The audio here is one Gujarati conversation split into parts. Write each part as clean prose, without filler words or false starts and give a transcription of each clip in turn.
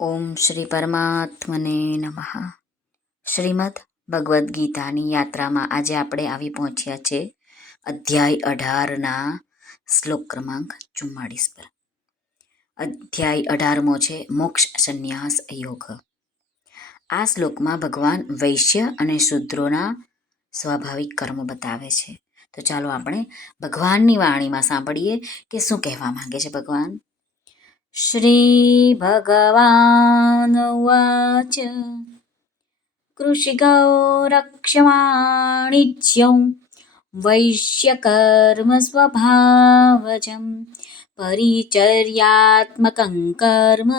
ઓમ શ્રી પરમાત્મને નમઃ. શ્રીમદ ભગવદ્ ગીતાની યાત્રામાં આજે આપણે આવી પહોંચ્યા છે અધ્યાય 18ના શ્લોક ક્રમાંક 44 પર. અધ્યાય 18મો છે મોક્ષ સંન્યાસ યોગ. આ શ્લોકમાં ભગવાન વૈશ્ય અને શૂદ્રોના સ્વાભાવિક કર્મો બતાવે છે. તો ચાલો આપણે ભગવાનની વાણીમાં સાંભળીએ કે શું કહેવા માંગે છે ભગવાન. શ્રી ભગવાન ઉવાચ કૃષિગૌ રક્ષ્યવાણિજ્યં વૈશ્યકર્મ સ્વભાવજં પરિચર્યાત્મકં કર્મ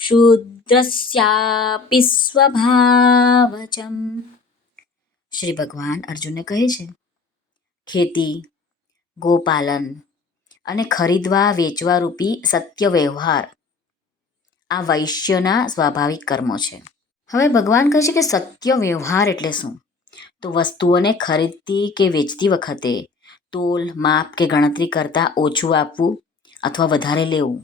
શૂદ્રસ્યાપિ સ્વભાવજં. શ્રી ભગવાન અર્જુનને કહે છે, ખેતી, ગોપાલન અને ખરીદવા વેચવા રૂપી સત્ય વ્યવહાર આ વૈશ્યના સ્વાભાવિક કર્મો છે. હવે ભગવાન કહે છે કે સત્ય વ્યવહાર એટલે શું? તો વસ્તુઓને ખરીદતી કે વેચતી વખતે તોલ, માપ કે ગણતરી કરતાં ઓછું આપવું અથવા વધારે લેવું,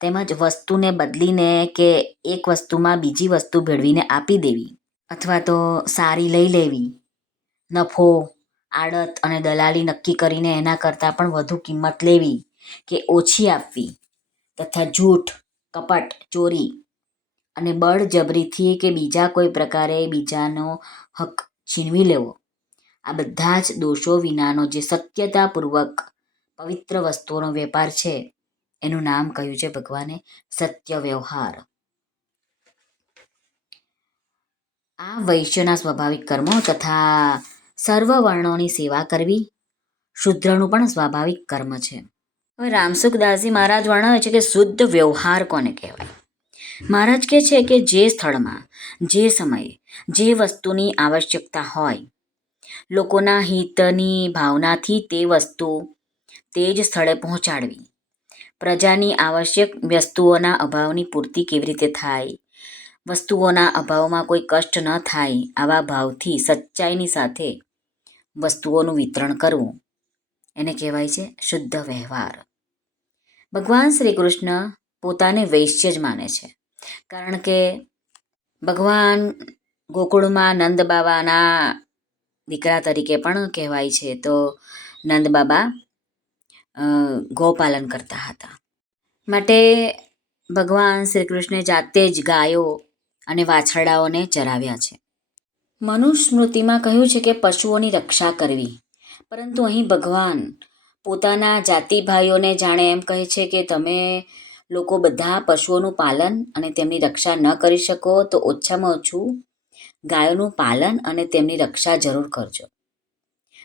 તેમજ વસ્તુને બદલીને કે એક વસ્તુમાં બીજી વસ્તુ ભેળવીને આપી દેવી અથવા તો સારી લઈ લેવી, નફો, આડત અને દલાલી નક્કી કરીને એના કરતાં પણ વધુ કિંમત લેવી કે ઓછી આપવી તથા જૂઠ, કપટ, ચોરી અને બળજબરીથી કે બીજા કોઈ પ્રકારે બીજાનો હક છીનવી લેવો, આ બધા જ દોષો વિનાનો જે સત્યતાપૂર્વક પવિત્ર વસ્તુઓનો વેપાર છે એનું નામ કહ્યું છે ભગવાને સત્ય વ્યવહાર. આ વૈશ્યના સ્વાભાવિક કર્મો તથા સર્વ વર્ણોની સેવા કરવી શુદ્રનું પણ સ્વાભાવિક કર્મ છે. હવે રામસુખદાસજી મહારાજ વર્ણવે છે કે શુદ્ધ વ્યવહાર કોને કહેવાય. મહારાજ કહે છે કે જે સ્થળમાં, જે સમયે, જે વસ્તુની આવશ્યકતા હોય, લોકોના હિતની ભાવનાથી તે વસ્તુ તે જ સ્થળે પહોંચાડવી, પ્રજાની આવશ્યક વસ્તુઓના અભાવની પૂર્તિ કેવી રીતે થાય, વસ્તુઓના અભાવમાં કોઈ કષ્ટ ન થાય, આવા ભાવથી સચ્ચાઈની સાથે વસ્તુઓનું વિતરણ કરવું, એને કહેવાય છે શુદ્ધ વ્યવહાર. ભગવાન શ્રી કૃષ્ણ પોતાને વૈશ્ય જ માને છે, કારણ કે ભગવાન ગોકુળમાં નંદ બાબાના દીકરા તરીકે પણ કહેવાય છે. તો નંદ બાબા ગોપાલન કરતા હતા, માટે ભગવાન શ્રી કૃષ્ણે જાતે જ ગાયો અને વાછરડાઓને ચરાવ્યા છે. મનુસ્મૃતિમાં કહ્યું છે કે પશુઓની રક્ષા કરવી, પરંતુ અહીં ભગવાન પોતાના જાતિભાઈઓને જાણે એમ કહે છે કે તમે લોકો બધા પશુઓનું પાલન અને તેમની રક્ષા ન કરી શકો તો ઓછામાં ઓછું ગાયોનું પાલન અને તેમની રક્ષા જરૂર કરજો.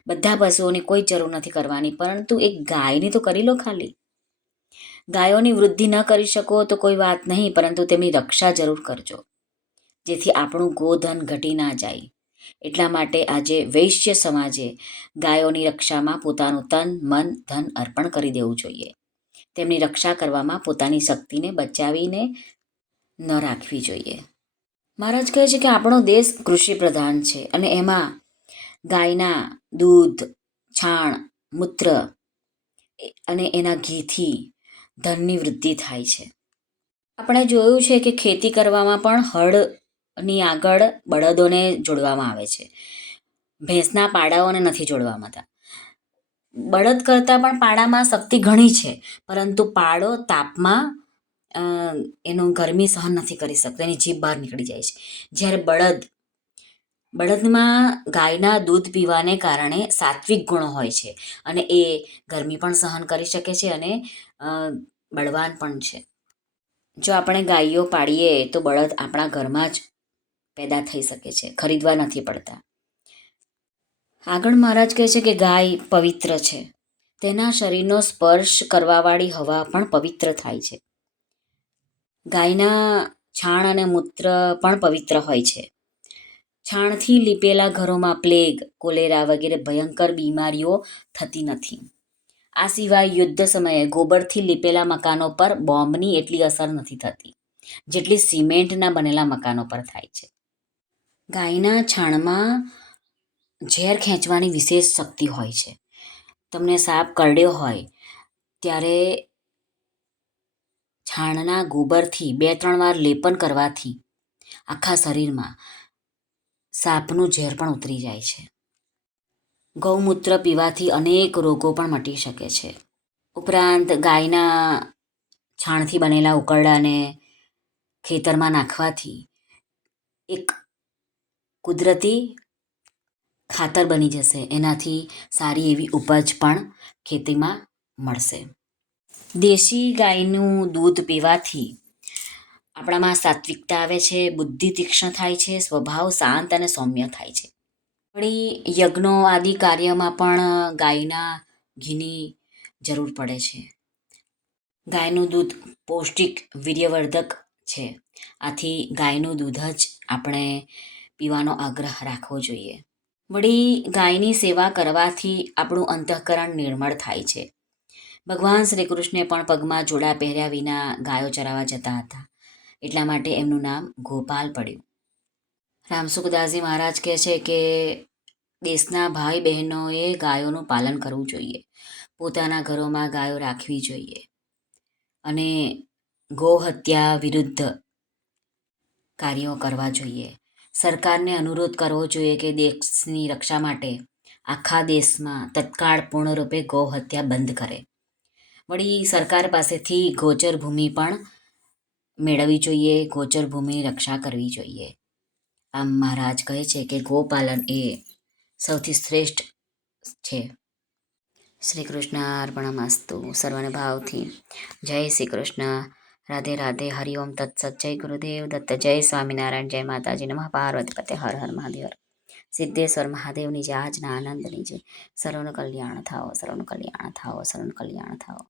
બધા પશુઓની કોઈ જરૂર નથી કરવાની, પરંતુ એક ગાયની તો કરી લો ખાલી. ગાયોની વૃદ્ધિ ન કરી શકો તો કોઈ વાત નહીં, પરંતુ તેમની રક્ષા જરૂર કરજો, જેથી આપણું ગોધન ઘટી ના જાય. એટલા માટે આજે વૈશ્ય સમાજે ગાયોની રક્ષામાં પોતાનું તન, મન, ધન અર્પણ કરી દેવું જોઈએ. તેમની રક્ષા કરવામાં પોતાની શક્તિને બચાવીને ન રાખવી જોઈએ. મહારાજ કહે છે કે આપણો દેશ કૃષિ પ્રધાન છે અને એમાં ગાયના દૂધ, છાણ, મૂત્ર અને એના ઘીથી ધનની વૃદ્ધિ થાય છે. આપણે જોયું છે કે ખેતી કરવામાં પણ હળની આગળ બળદોને જોડવામાં આવે છે, ભેંસના પાડાઓને નથી જોડવામાં આવતા. બળદ કરતાં પણ પાડામાં શક્તિ ઘણી છે, પરંતુ પાડો તાપમાં એનું ગરમી સહન નથી કરી શકતો, એની જીભ બહાર નીકળી જાય છે. જ્યારે બળદમાં ગાયના દૂધ પીવાને કારણે સાત્વિક ગુણો હોય છે અને એ ગરમી પણ સહન કરી શકે છે અને બળવાન પણ છે. જો આપણે ગાયો પાડીએ તો બળદ આપણા ઘરમાં જ પેદા થઈ શકે છે, ખરીદવા નથી પડતા. આગળ મહારાજ કહે છે કે ગાય પવિત્ર છે, તેના શરીરનો સ્પર્શ કરવાવાળી હવા પણ પવિત્ર થાય છે. ગાયના છાણ અને મૂત્ર પણ પવિત્ર હોય છે. છાણથી લીપેલા ઘરોમાં પ્લેગ, કોલેરા વગેરે ભયંકર બીમારીઓ થતી નથી. આ સિવાય યુદ્ધ સમયે ગોબરથી લીપેલા મકાનો પર બોમ્બની એટલી અસર નથી થતી જેટલી સિમેન્ટના બનેલા મકાનો પર થાય છે. ગાયના છાણમાં ઝેર ખેંચવાની વિશેષ શક્તિ હોય છે. તમને સાપ કરડ્યો હોય ત્યારે છાણના ગોબરથી 2-3 વાર લેપન કરવાથી આખા શરીરમાં સાપનું ઝેર પણ ઉતરી જાય છે. ગૌમૂત્ર પીવાથી અનેક રોગો પણ મટી શકે છે. ઉપરાંત ગાયના છાણથી બનેલા ઉકરડાને ખેતરમાં નાખવાથી એક કુદરતી ખાતર બની જશે. એનાથી સારી એવી ઉપજ પણ ખેતીમાં મળશે. દેશી ગાયનું દૂધ પીવાથી આપણામાં સાત્વિકતા આવે છે, બુદ્ધિ તીક્ષ્ણ થાય છે, સ્વભાવ શાંત અને સૌમ્ય થાય છે. વળી યજ્ઞો આદિ કાર્યમાં પણ ગાયના ઘીની જરૂર પડે છે. ગાયનું દૂધ પૌષ્ટિક વીર્યવર્ધક છે. આથી ગાયનું દૂધ જ આપણે પીવાનો આગ્રહ રાખવો જોઈએ. વળી ગાયની સેવા કરવાથી આપણું અંતઃકરણ નિર્મળ થાય છે. ભગવાન શ્રી કૃષ્ણે પણ પગમાં જોડા પહેર્યા વિના ગાયો ચરાવવા જતા હતા. એટલા માટે એમનું નામ ગોપાલ પડ્યું. રામસુખદાસજી મહારાજ કહે છે કે દેશના ભાઈ બહેનોએ ગાયોનું પાલન કરવું જોઈએ. પોતાના ઘરોમાં ગાયો રાખવી જોઈએ અને ગૌ હત્યા વિરુદ્ધ કાર્યો કરવા જોઈએ. સરકારને અનુરોધ કરવો જોઈએ કે દેશની રક્ષા માટે આખા દેશમાં તત્કાળ પૂર્ણરૂપે ગૌ હત્યા બંધ કરે. વળી સરકાર પાસેથી ગોચર ભૂમિ પણ મેળવવી જોઈએ. ગોચર ભૂમિની રક્ષા કરવી જોઈએ. આમ મહારાજ કહે છે કે ગોપાલન એ સૌથી શ્રેષ્ઠ છે. શ્રી કૃષ્ણ અર્પણમસ્તુ. સર્વને ભાવથી જય શ્રી કૃષ્ણ. રાધે રાધે. હરિઓમ તત્સત. જય ગુરુદેવ દત્ત. જય સ્વામિનારાયણ. જય માતાજી. નમઃ પાર્વતી પતે. હર હર મહાદેવ. સિદ્ધેશ્વર મહાદેવની જય. આજના આનંદની જય. સર્વનું કલ્યાણ થાઓ, સર્વનું કલ્યાણ થાઓ, સર્વનું કલ્યાણ થાઓ.